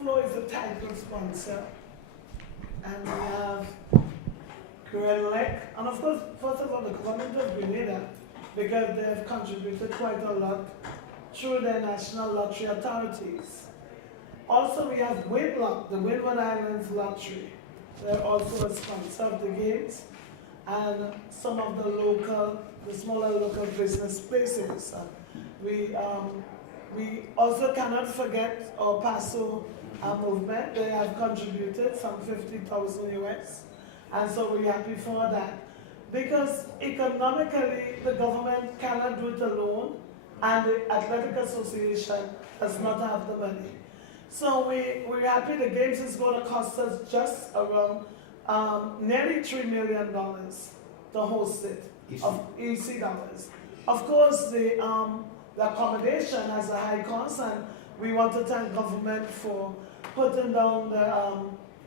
Flo is the title sponsor, and we have Grenlec, and of course, first of all, the government of Grenada, because they have contributed quite a lot through their national lottery authorities. Also, we have Windlock, the Windward Islands Lottery. They're also a sponsor of the games, and some of the smaller local business places. We also cannot forget our PASO movement. They have contributed some 50,000 US, and so we're happy for that. Because economically, the government cannot do it alone, and the Athletic Association does not have the money. So we're happy the games is going to cost us just around nearly $3 million to host it, of EC dollars. Of course, the accommodation has a high cost, and we want to thank government for putting down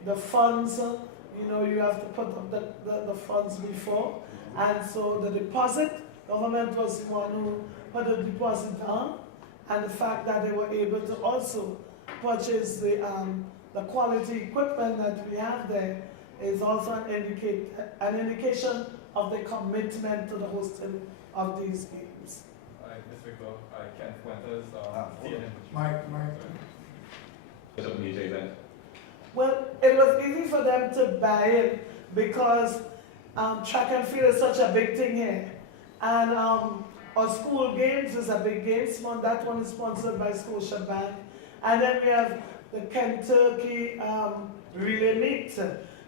the funds. You know, you have to put up the funds before. And so the deposit, government was the one who put the deposit down, and the fact that they were able to also purchase the quality equipment that we have there is also an indication of the commitment to the hosting of these games. Hi, Mr. Victor. Ken Fuentes, CNN. Mike. Well, it was easy for them to buy it because track and field is such a big thing here. And our school games is a big game. That one is sponsored by Scotiabank. And then we have the Kentucky Relay Meet.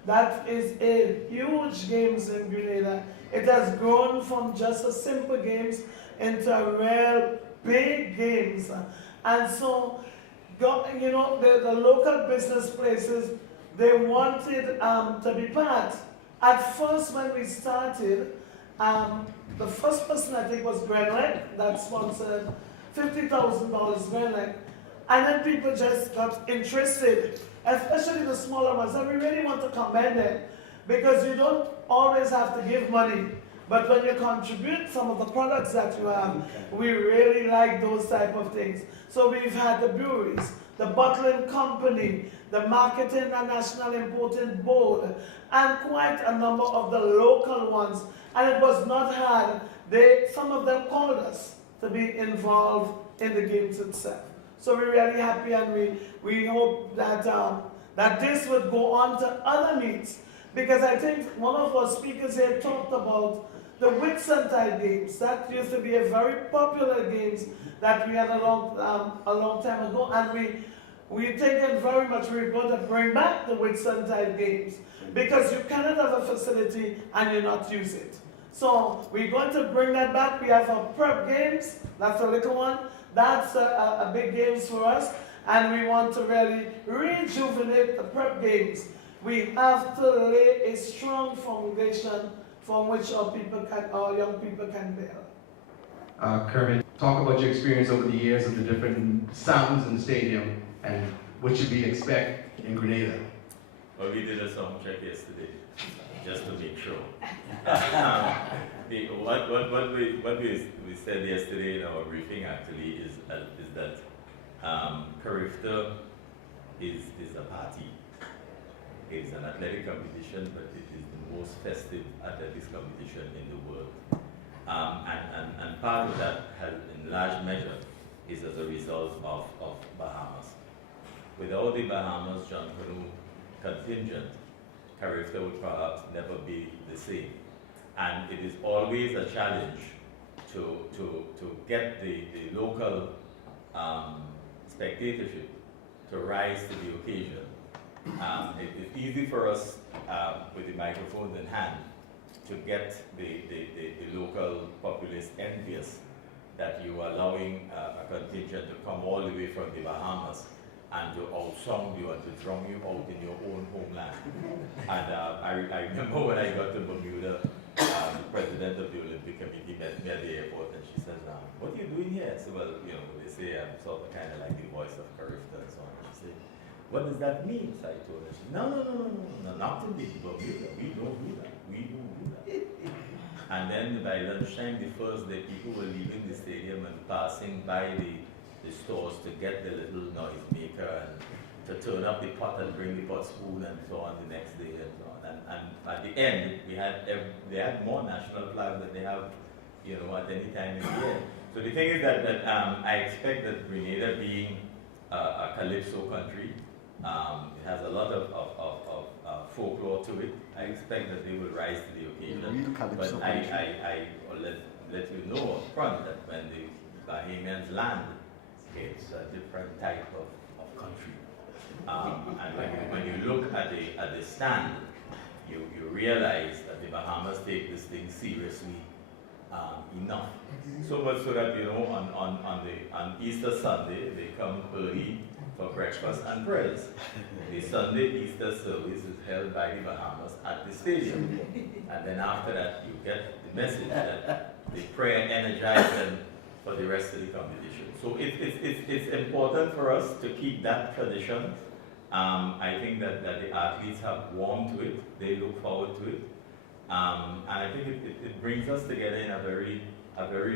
That is a huge games in Grenada. It has grown from just a simple games into a real big games. And so, you know, the local business places, they wanted to be part. At first, when we started, the first person I think was Grenlec that sponsored $50,000 Grenlec. And then people just got interested, especially the smaller ones. And we really want to commend them because you don't always have to give money. But when you contribute some of the products that you have, we really like those type of things. So we've had the breweries, the bottling company, the marketing and national importing board, and quite a number of the local ones. And it was not hard. Some of them called us to be involved in the games itself. So we're really happy, and we hope that, that this would go on to other meets. Because I think one of our speakers here talked about the Whitsuntide Games. That used to be a very popular games that we had a long time ago, and we're thinking very much we're going to bring back the Whitsuntide Games because you cannot have a facility and you not use it. So we're going to bring that back. We have our prep games. That's a little one. That's a big games for us, and we want to really rejuvenate the prep games. We have to lay a strong foundation from which our young people can build. Kermit, talk about your experience over the years of the different sounds in the stadium and what should we expect in Grenada. Well, we did a sound check yesterday, just to make sure. What we said yesterday in our briefing actually is that CARIFTA is a party. It's an athletic competition, but it is the most festive athletics competition in the world. And part of that has, in large measure, is as a result of Bahamas. Without the Bahamas John Canoe contingent, CARIFTA would perhaps never be the same. And it is always a challenge to get the local spectatorship to rise to the occasion. It's easy for us with the microphones in hand to get the local populace envious that you are allowing a contingent to come all the way from the Bahamas and to outsong you and to drum you out in your own homeland. And I remember when I got to Bermuda, the president of the Olympic Committee met me at the airport, and she says, "What are you doing here?" I said, "Well, you know, they say I'm sort of kind of like the voice of CARIFTA and so on." She said, "What does that mean?" So I told her, she said, No, not in the Bermuda. We don't do that. We don't do that. And then by lunchtime, the first day, people were leaving the stadium and passing by the stores to get the little noise maker to turn up the pot and bring the pot spoon and so on the next day and so on. And at the end, they had more national flags than they have, at any time in the year. So the thing is that I expect that Grenada being a calypso country, it has a lot of folklore to it. I expect that they will rise to the occasion. But I let you know up front that when the Bahamians land, it's a different type of country. And when you look at the stand, you realize that the Bahamas take this thing seriously enough. So much so that on Easter Sunday they come early for breakfast and prayers. The Sunday Easter service is held by the Bahamas at the stadium, and then after that you get the message that the prayer energizes them for the rest of the competition. So it's important for us to keep that tradition. I think that the athletes have warmed to it, they look forward to it, and I think it brings us together in a very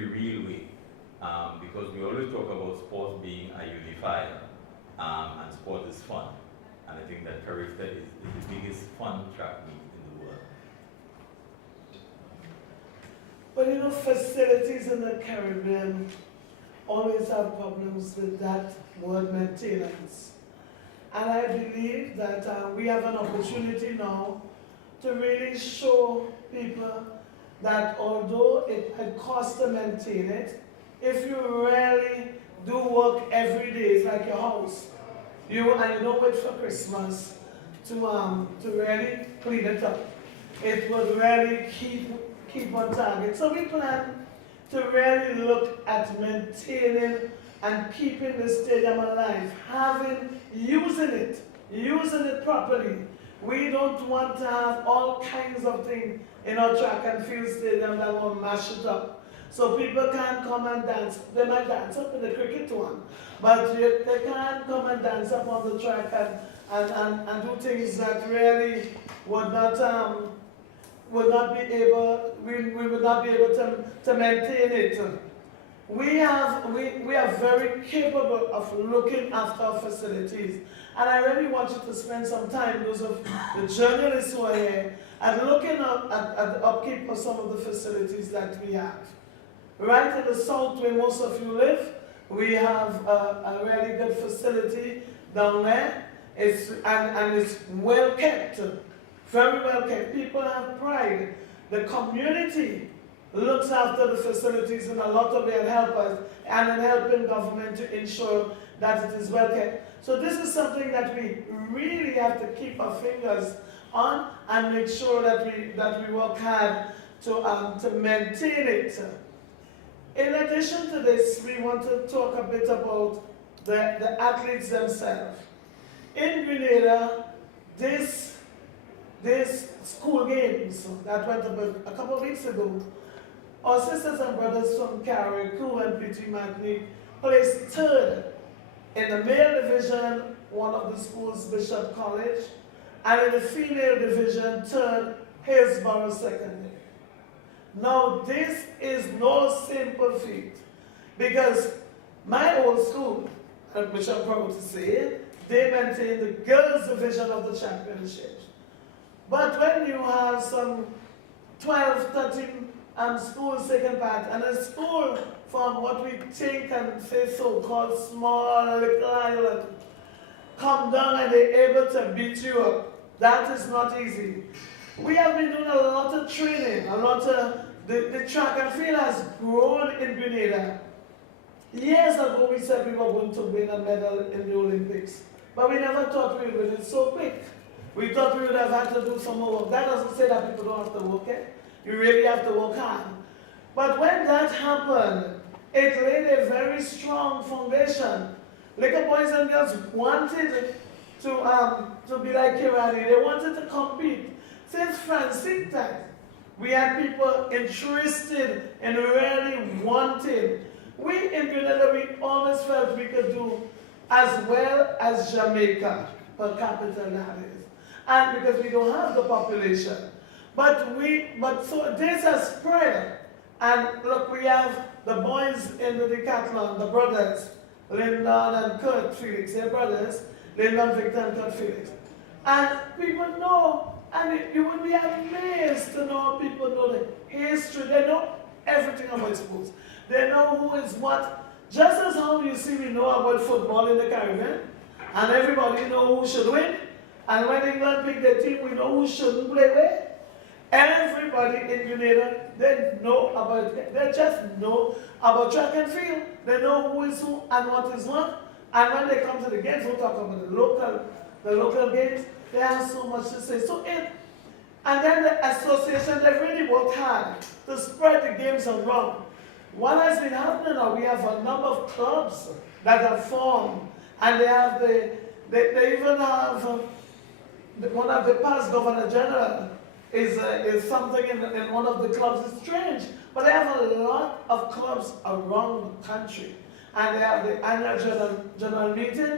real way, because we always talk about sports being a unifier, and sport is fun, and I think that CARIFTA is the biggest fun track meet in the world. But facilities in the Caribbean always have problems with that word maintenance. And I believe that we have an opportunity now to really show people that although it costs to maintain it, if you really do work every day, it's like your house. You don't wait for Christmas to really clean it up. It would really keep on target. So we plan to really look at maintaining and keeping the stadium alive, using it properly. We don't want to have all kinds of things in our track and field stadium that will mash it up. So people can't come and dance. They might dance up in the cricket one, but they can't come and dance up on the track and do things that really would not be able, we would not be able to maintain it. We are very capable of looking after our facilities. And I really want you to spend some time, those of the journalists who are here, and looking at the upkeep of some of the facilities that we have. Right in the south where most of you live, we have a really good facility down there. It's well kept, very well kept. People have pride. The community looks after the facilities in a lot of ways and help us, and in helping government to ensure that it is well kept. So this is something that we really have to keep our fingers on and make sure that we work hard to maintain it. In addition to this, we want to talk a bit about the athletes themselves. In Grenada, this school games that went about a couple of weeks ago, our sisters and brothers from CARIFTA and Petit Martinique placed third in the male division, one of the schools, Bishop College, and in the female division, third, Hillsborough Secondary. Now, this is no simple feat, because my old school, which I'm proud to say, they maintain the girls' division of the championship. But when you have some 12, 13 schools taking part, and a school from what we think and say so-called small little island come down and they're able to beat you up, that is not easy. We have been doing a lot of training, the track and field has grown in Grenada. Years ago we said we were going to win a medal in the Olympics, but we never thought we would win it so quick. We thought we would have had to do some more work. That doesn't say that people don't have to work, eh? You really have to work hard. But when that happened, it laid a very strong foundation. Little boys and girls wanted to be like Kirani. They wanted to compete. Since Francine time, we had people interested and really wanted. We in Grenada, we always felt we could do as well as Jamaica per capita that is. And because we don't have the population. But so this has spread. And look, we have the boys in the decathlon, the brothers, Lyndon and Kurt Felix, they're brothers. they learn Victor and cut Felix. And people know, and you would be amazed to know people know the history. They know everything about sports. They know who is what. Just as how you see we know about football in the Caribbean, and everybody know who should win. And when England pick their team, we know who shouldn't play where. Everybody in Grenada, they know about it. They just know about track and field. They know who is who and what is what. And when they come to the games, we'll talk about the local games. They have so much to say. And then the association, they really worked hard to spread the games around. What has been happening now, we have a number of clubs that have formed, and they even have one of the past governor general is something in one of the clubs. It's strange, but they have a lot of clubs around the country, and they have the annual general meeting.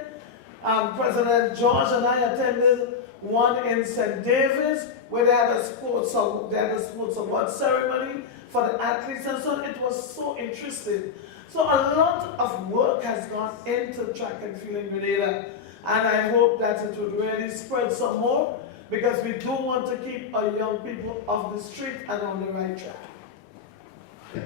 President George and I attended one in St. David's where they had a sports award ceremony for the athletes, and so it was so interesting. So a lot of work has gone into track and field in Grenada, and I hope that it would really spread some more, because we do want to keep our young people off the street and on the right track.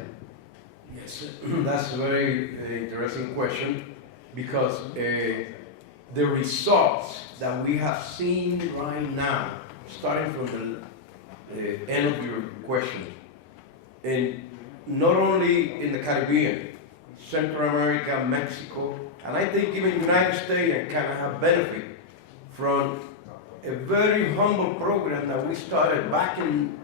Yes, that's a very interesting question, because the results that we have seen right now, starting from the end of your question, and not only in the Caribbean, Central America, Mexico, and I think even United States and Canada have benefit from a very humble program that we started back in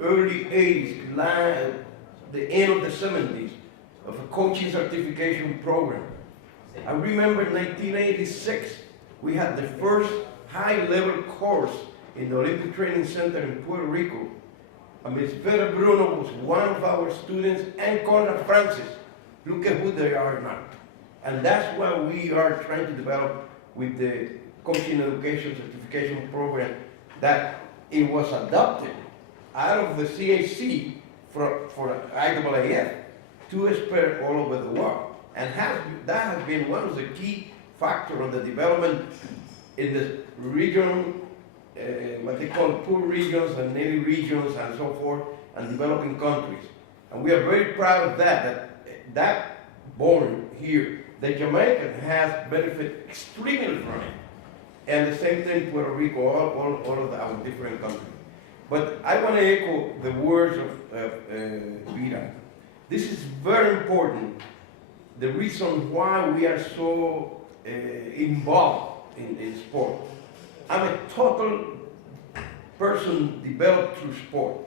early 80s, the end of the 70s, of a coaching certification program. I remember in 1986, we had the first high-level course in the Olympic Training Center in Puerto Rico. Ms. Vera Bruno was one of our students, and Conrad Francis. Look at who they are now. And that's what we are trying to develop with the coaching education certification program, that it was adopted out of the CAC for IAAF to spread all over the world. And that has been one of the key factors on the development in the region, what they call poor regions and needy regions and so forth, and developing countries. And we are very proud of that born here, the Jamaican has benefited extremely from it. And the same thing Puerto Rico, all of our different countries. But I want to echo the words of Vida. This is very important. The reason why we are so involved in sport. I'm a total person developed through sport.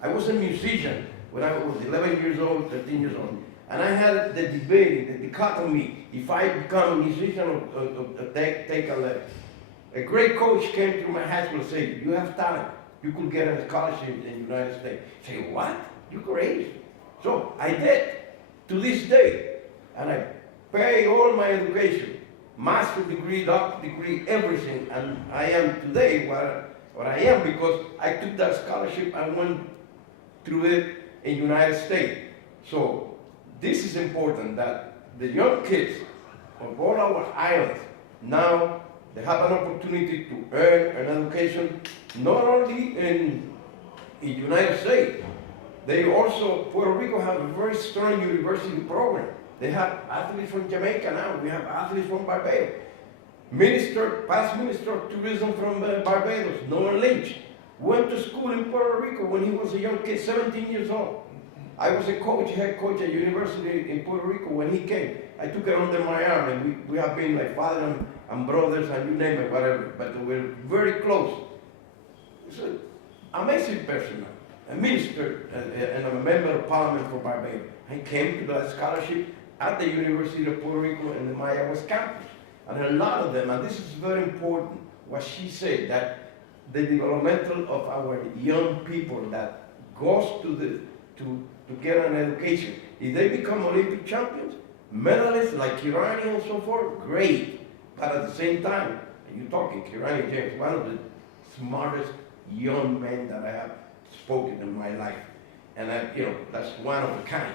I was a musician when I was 11 years old, 13 years old. And I had the debate, the dichotomy, if I become a musician or take a lesson. A great coach came to my high school and said, you have talent. You could get a scholarship in the United States. I say, what? You're crazy. So I did, to this day. And I pay all my education, master's degree, doctorate degree, everything. And I am today what I am because I took that scholarship and went through it in the United States. So this is important, that the young kids of all our islands now they have an opportunity to earn an education not only in the United States. They also, Puerto Rico have a very strong university program. They have athletes from Jamaica now. We have athletes from Barbados. Past Minister of Tourism from Barbados, Noah Lynch, went to school in Puerto Rico when he was a young kid, 17 years old. I was a coach, head coach at university in Puerto Rico when he came. I took it under my arm, and we have been like father and brothers, and you name it, whatever. But we're very close. He's an amazing person, a minister, and I'm a member of Parliament for Barbados. I came to that scholarship at the University of Puerto Rico in the Maya West campus. And a lot of them, and this is very important, what she said, that the developmental of our young people that goes to get an education. If they become Olympic champions, medalists like Kirani and so forth, great. But at the same time, and you're talking Kirani James, one of the smartest young men that I have spoken in my life. And that's one of a kind,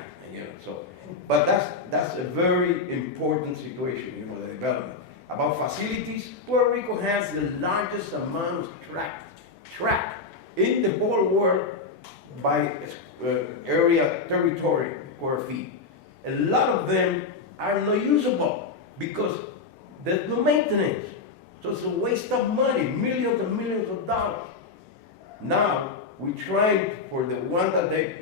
so. But that's a very important situation, the development. about facilities, Puerto Rico has the largest amount of track in the whole world by area, territory, square feet. A lot of them are not usable because there's no maintenance. So it's a waste of money, millions and millions of dollars. Now, we tried for the one that the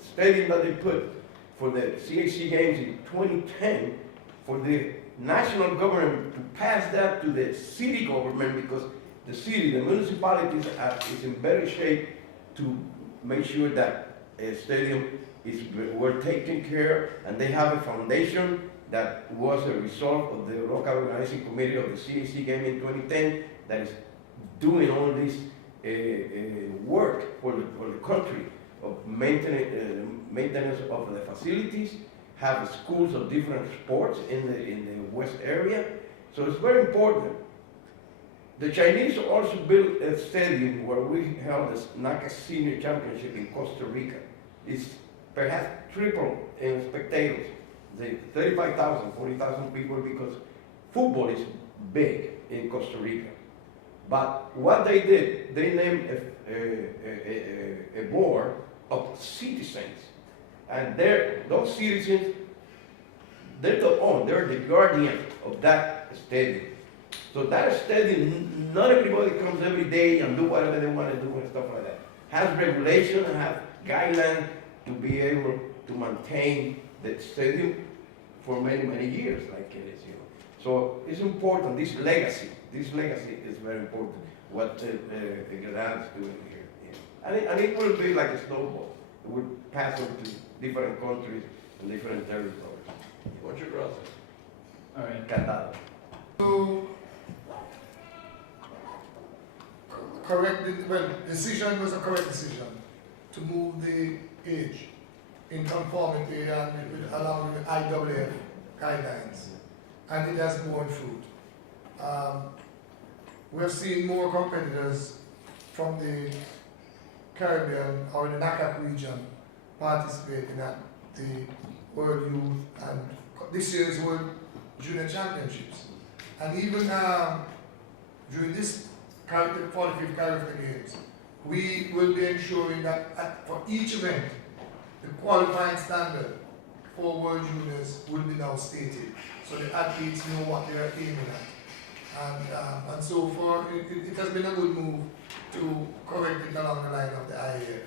stadium that they put for the CAC games in 2010, for the national government to pass that to the city government because the city, the municipalities is in better shape to make sure that a stadium is well taken care and they have a foundation that was a result of the local organizing committee of the CAC game in 2010 that is doing all this work for the country of maintenance of the facilities, have schools of different sports in the west area. So it's very important. The Chinese also built a stadium where we held the NACAC Senior Championship in Costa Rica. It's perhaps triple in spectators. The 35,000, 40,000 people because football is big in Costa Rica. But what they did, they named a board of citizens. And those citizens, they're the guardian of that stadium. So that stadium, not everybody comes every day and do whatever they want to do and stuff like that. Has regulation and has guidelines to be able to maintain the stadium for many, many years like it is, you know. So it's important, this legacy is very important, what the Granada's doing here. Yeah. And it will be like a snowball. It will pass over to different countries and different territories. What's your process? All right. Encantado. To correct decision was a correct decision to move the age in conformity and along with IWF guidelines, and it has borne fruit. We have seen more competitors from the Caribbean or the NACAC region participating at the World Youth and this year's World Junior Championships. And even during this 45th CARIFTA Games, we will be ensuring that for each event, the qualifying standard for World Juniors will be now stated, so the athletes know what they are aiming at. And so far, it has been a good move to correct it along the line of the IAF.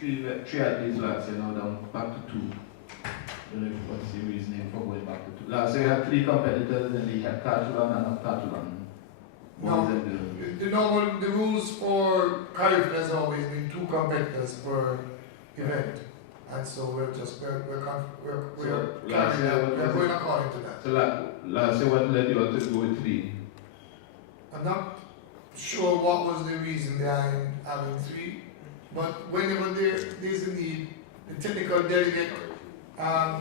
Three athletes last year, now down back to two. I don't know what's the reasoning for going back to two. Last year you had three competitors and they had heptathlon and heptathlon. No, the rules for CARIFTA has always been two competitors per event. And so we're going according to that. So last year what led you to go with three? I'm not sure what was the reason behind having three, but whenever there's a need, the technical delegate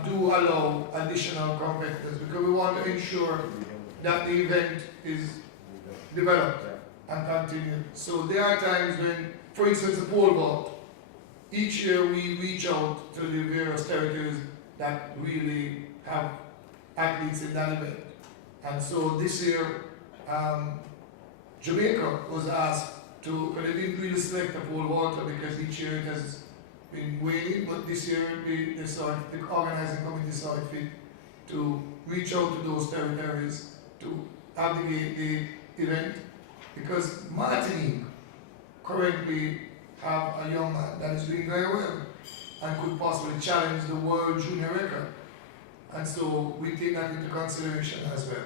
do allow additional competitors because we want to ensure that the event is developed and continued. So there are times when, for instance, the pole vault, each year we reach out to the various territories that really have athletes in that event. And so this year, Jamaica was asked to, but they didn't really select the pole vaulter because each year it has been waning, but this year the organizing committee saw it fit to reach out to those territories to have the event, because Martinique currently have a young man that is doing very well and could possibly challenge the world junior record. And so we take that into consideration as well.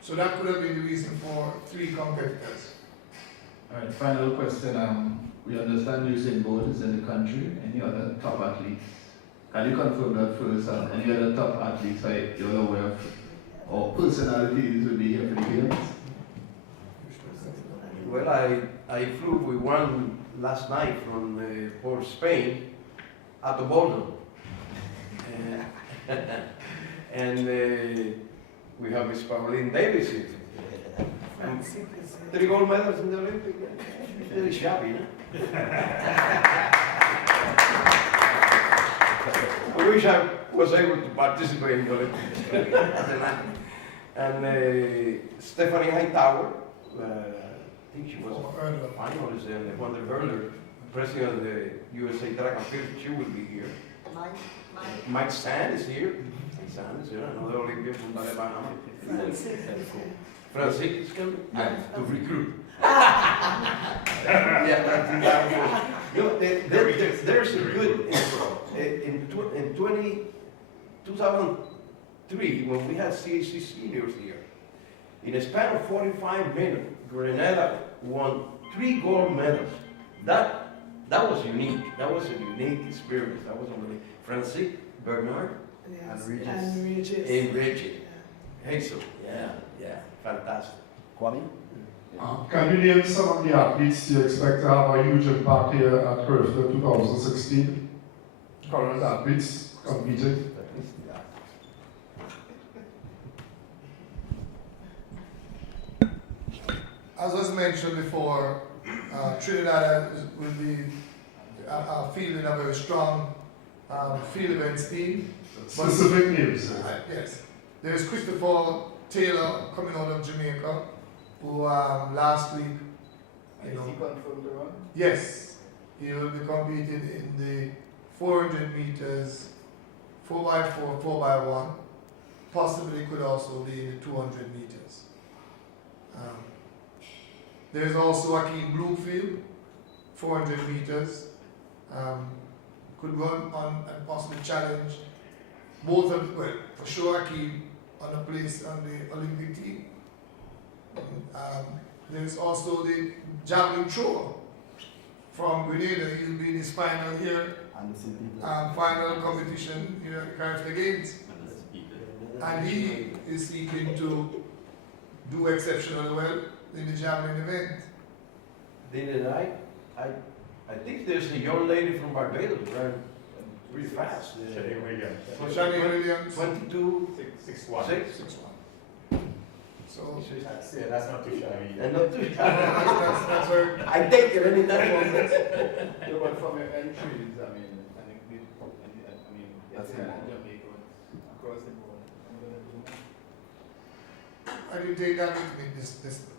So that could have been the reason for three competitors. All right, final question. We understand Usain Bolt is in the country. Any other top athletes? Can you confirm that first? Any other top athletes you're aware of or personalities will be here for the games? Well, I flew with one last night from Port Spain at the Bolton. And we have Miss Pauline Davis here. 3 gold medals in the Olympics. Very shabby, no? I wish I was able to participate in the Olympics. And Stephanie Hightower, I think she was a finalist and won the hurler, president of the USA Track and Field. She will be here. Mike Sand is here. Mike Sand is here, another Olympian from Bahamas. Francis is coming to recruit. There's a good intro. In 2003, when we had CAC seniors here, in a span of 45 minutes, Grenada won 3 gold medals. That was unique. That was a unique experience. That was unbelievable. Francis, Bernard, Yes, and Regis. and Regis. Hazel. Yeah, fantastic. Kwame? Can you name some of the athletes you expect to have a huge impact here at CARIFTA 2016? Current athletes competing? As was mentioned before, Trinidad will be fielding a very strong field events team. Specific names. Yes. There is Christopher Taylor coming out of Jamaica, who last week, Is he confirmed to run? yes, he will be competing in the 400 meters, 4x4, 4x1. Possibly could also be in the 200 meters. There's also Akeem Bloomfield, 400 meters. Could run on and possibly challenge both of, well, for sure Akeem on a place on the Olympic team. There's also the javelin thrower from Grenada. He'll be in his final here, final competition here at the CARIFTA Games. And he is seeking to do exceptionally well in the javelin event. Didn't I think there's a young lady from Barbados ran really fast. Shane Williams. Shani Williams, 22, 6'1". 6. so That's not too shabby. And not too that's where I take it anytime. Yeah, but from your entries, I mean, That's Jamaica across the board. I didn't take that with me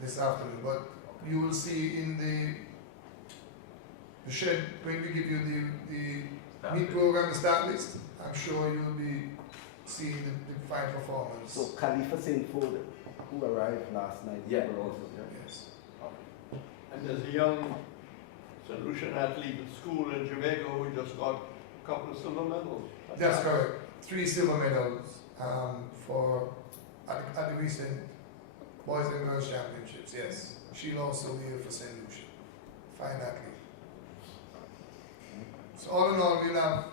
this afternoon, but you will see in the shed when we give you the meet program, the start list. I'm sure you'll be seeing the fine performance. So Khalifa St. Ford, who arrived last night, Yeah. were also there. Yes. And there's a young solution athlete at school in Jamaica who just got a couple of silver medals. That's correct. 3 silver medals for at the recent Boys and Girls Championships. Yes, she'll also be here for St. Lucia. Fine athlete. So all in all, we'll have,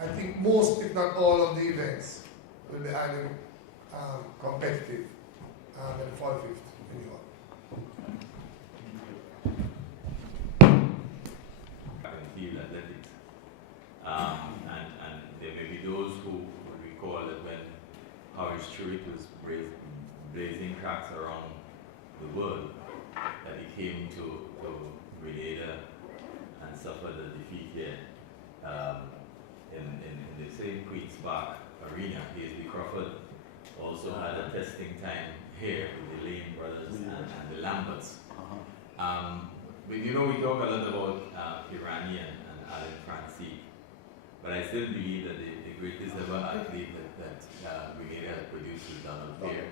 I think most, if not all, of the events will be highly competitive at the 45th in New York. Track and field athletics. And there may be those who would recall that when Horace Stewart was blazing tracks around the world, that he came to Grenada and suffered a defeat here in the same Queen's Park arena. Paisley Crawford also had a testing time here with the Lane brothers and the Lamberts. But you know, we talk a lot about Iranian and Alan Francis, but I still believe that the greatest ever athlete that Grenada had produced was Donald Fair,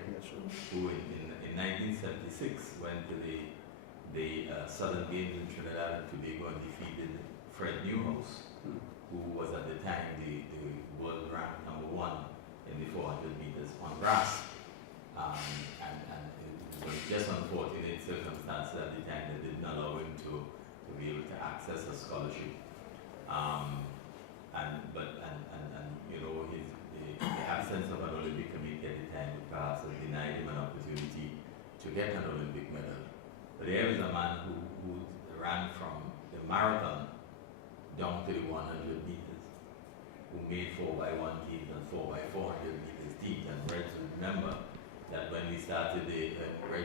who in 1976 went to the Southern Games in Trinidad and Tobago and defeated Fred Newhouse, who was at the time the world ranked #1 in the 400 meters on grass. And it was just unfortunate circumstances at the time that didn't allow him to be able to access a scholarship. And you know, the absence of an Olympic committee at the time would perhaps have denied him an opportunity to get an Olympic medal. But there was a man who ran from the marathon down to the 100 meters, who made 4x1 teams and 4x400 meters teams. And Red should remember that when Red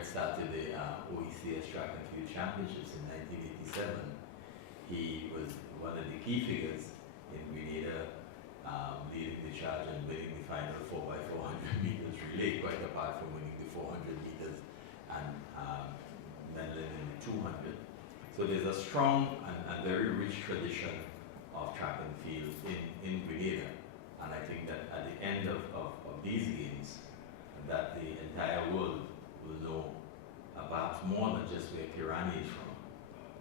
started the OECS Track and Field Championships in 1987, he was one of the key figures in Grenada leading the charge and winning the final 4x400 meters relay, quite apart from winning the 400 meters and medaling in the 200. So there's a strong and very rich tradition of track and field in Grenada. And I think that at the end of these games, that the entire world will know about more than just where Kirani is from,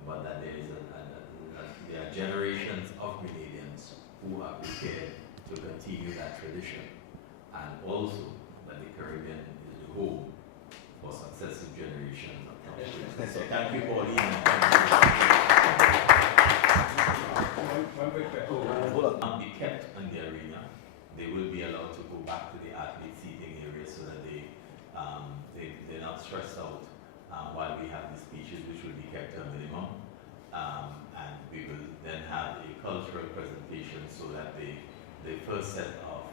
but that there is there are generations of Grenadians who are prepared to continue that tradition, and also that the Caribbean is the home for successive generations of travelers. So thank you, Pauline. And One quick question. be kept in the arena. They will be allowed to go back to the athlete seating area so that they're not stressed out while we have the speeches, which will be kept to a minimum. And we will then have a cultural presentation so that the first set of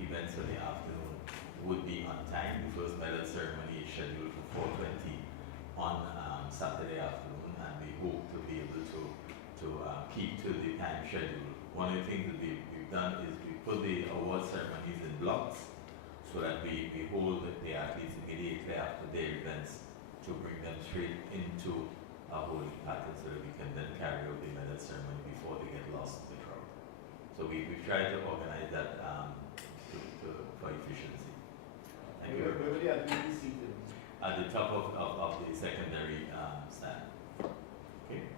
events for the afternoon would be on time. The first medal ceremony is scheduled for 4:20 on Saturday afternoon, and we hope to be able to keep to the time schedule. One of the things that we've done is we put the award ceremonies in blocks so that we hold the athletes immediately after their events to bring them straight into our holding pattern so that we can then carry out the medal ceremony before they get lost in the crowd. So we've tried to organize that for efficiency. Thank you. Where were the athletes seated? At the top of the secondary stand. Okay.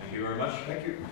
Thank you very much. Thank you.